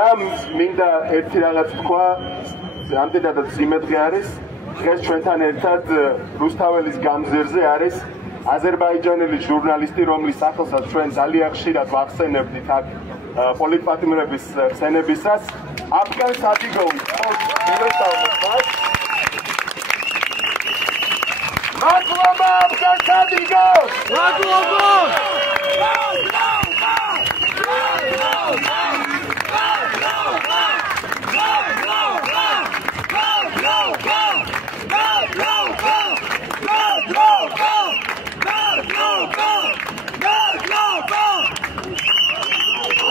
და მინდა ერთი რაღაც თქვა, ამდენადაც სიმეთხე არის. დღეს ჩვენთან ერთად რუსთაველის გამზირზე არის აზერბაიჯანელი ჟურნალისტი, რომლის სახელსაც ჩვენ ძალიან ხშირად ვახსენებდით აქ პოლიტპატიმრების ხსენებისას. აფგან სადიგოვის მადლობა აფგან სადიგოს! მადლობა!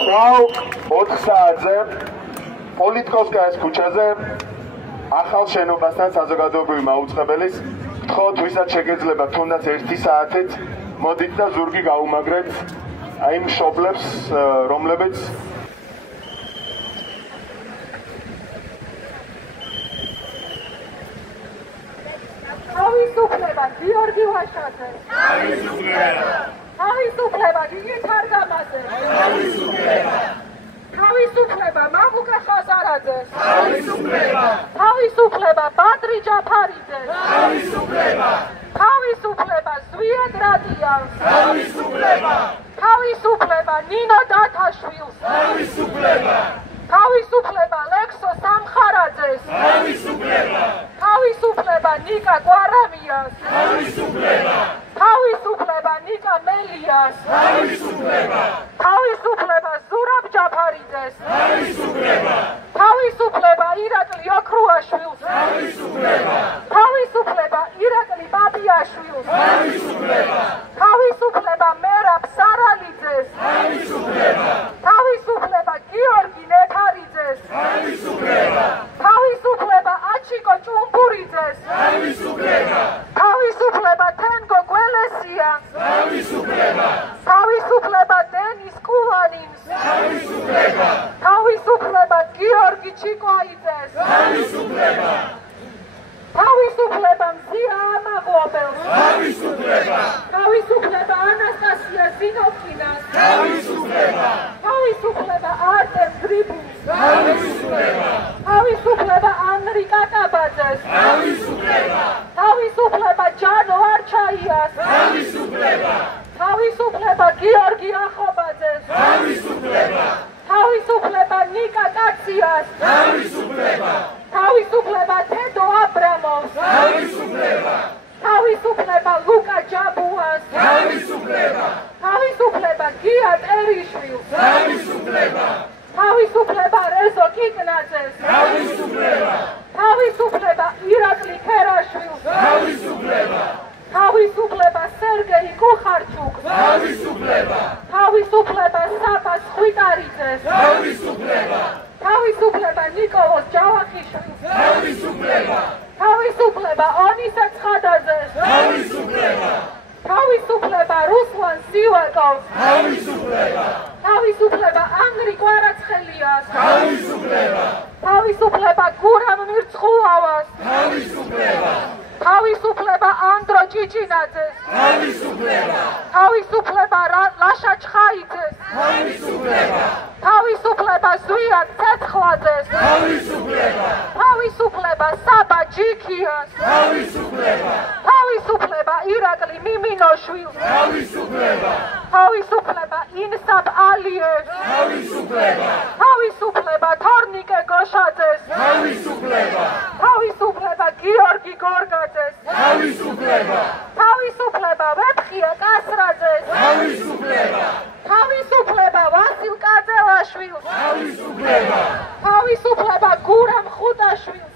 ხვალ 4 საათზე პოლიტკოვსკაიას ქუჩაზე ახალ შენობასთან საზოგადოებრივი მაუწყებელის გთხოვთ, ვისაც შეგეძლება თუნდაც 1 საათით მოდით და ზურგი გაუმაგრეთ აი მშობლებს, რომლებიც თავისუფლება გიორგი ვაშაძე, თავისუფლება გიგი თარგამაძე, თავისუფლება მამუკა ხაზარაძე, თავისუფლება ბადრი ჯაფარიძე, თავისუფლება ზვიად რადიანს, თავისუფლება ნინო დათაშვილს, თავისუფლება ლექსო სამხარაძეს, თავისუფლება ნიკა კვარამიას, თავისუფლება ნიკა მელიას, თავისუფლება ზურაბ ჯაფარიძეს, თავისუფლება ირაკლი ოქრუაშვილს, თავისუფლება ირაკლი ბაბიაშვილს, თავისუფლება მერაბ სარალიძეს, თავისუფლება გიორგი ნეთარიძეს, თავისუფლება აჩიკო ჭუმბურიძეს, თავისუფლება თენგო გველესიანს, თავისუფლება დენის კულანინს, თავისუფლება გიორგი ჩიკვაიძეს, თავისუფლება მზია ამაღლობელს, თავისუფლება ანასტასია ზინოქინას, თავისუფლება არტემ გრიბულს, თავისუფლება ანრი კაკაბაძეს, თავისუფლება ჯანო არჩაიას, თავისუფლება გიორგი ახობაძეს, თავისუფლება ნიკა კაციას, თავისუფლება თედო აბრამოვს, თავისუფლება ლუკა ჯაბუას, თავისუფლება გია ტერიშვილს, თავისუფლება რეზო კიკნაძეს, თავისუფლება ირაკლი ქერაშვილს, თავისუფლება სერგეი კუხარჩუკს, თავისუფლება საბას ხვიტარიძეს, თავისუფლება ნიკოლოზ ჯავახიშვილს, თავისუფლება ონისა ცხადაძეს, თავისუფლება რუსლან სივაკოვს, თავისუფლება ანგრი კვარაცხელიას, თავისუფლება გურამ მირცხულავას, თავისუფლება ანდრო ჭიჭინაძეს, თავისუფლება ლაშა ჩხაიძეს, თავისუფლება ზვიად ცეცხლაძეს, თავისუფლება საბა ჯიქიას, თავისუფლება ირაკლი მიმინოშვილს, თავისუფლება ინსაბ ალიევს, თავისუფლება თორნიკე გოშაძეს, თავისუფლება გიორგი გორგაძეს, თავისუფლება ვეფხია კასრაძეს, თავისუფლება ვასილ კაძელაშვილს, თავისუფლება გურამ ხუტაშვილს,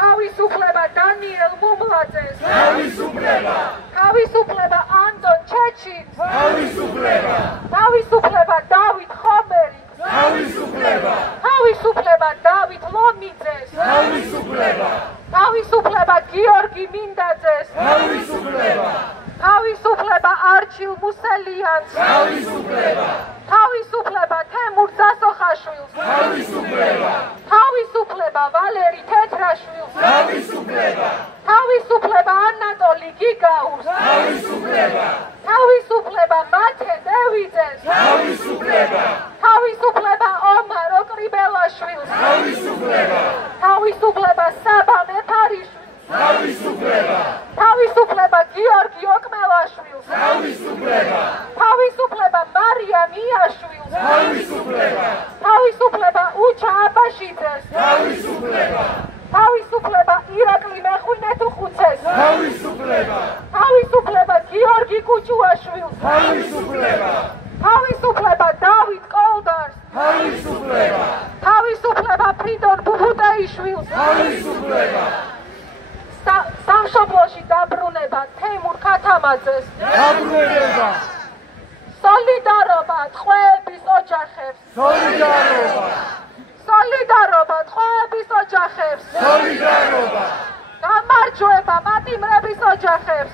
თავისუფლება დანიელ მუმლაძეს, თავისუფლება ანტონ ჩეჩინს, თავისუფლება დავით ხომერიკს, თავისუფლება დავით ლომიძეს, თავისუფლება გიორგი მინდაძეს, თავისუფლება არჩილ მუსელიანს, თავისუფლება თემურ ზასოხაშვილს, თავისუფლება ვალერი თეთრაშვილს, თავისუფლება ანატოლი გიგაურს, თავისუფლება მათე დევიძეს, თავისუფლება ომ თავისუფლება დავით კოლდარს, თავისუფლება ფრიდონ ბუბუტაიშვილს, სამშობლოში დაბრუნება თეიმურ ქათამაძეს, სოლიდარობა ტყვეების ოჯახებს, სოლიდარობა ტყვეების ოჯახებს, გამარჯვება მატიმრების ოჯახებს,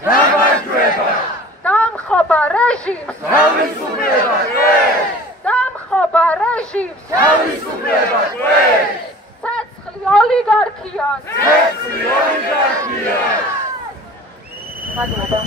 დამხობა რეჟიმს, დამხობა რეჟიმს, ცეცხლი ოლიგარქიას. მადლობა.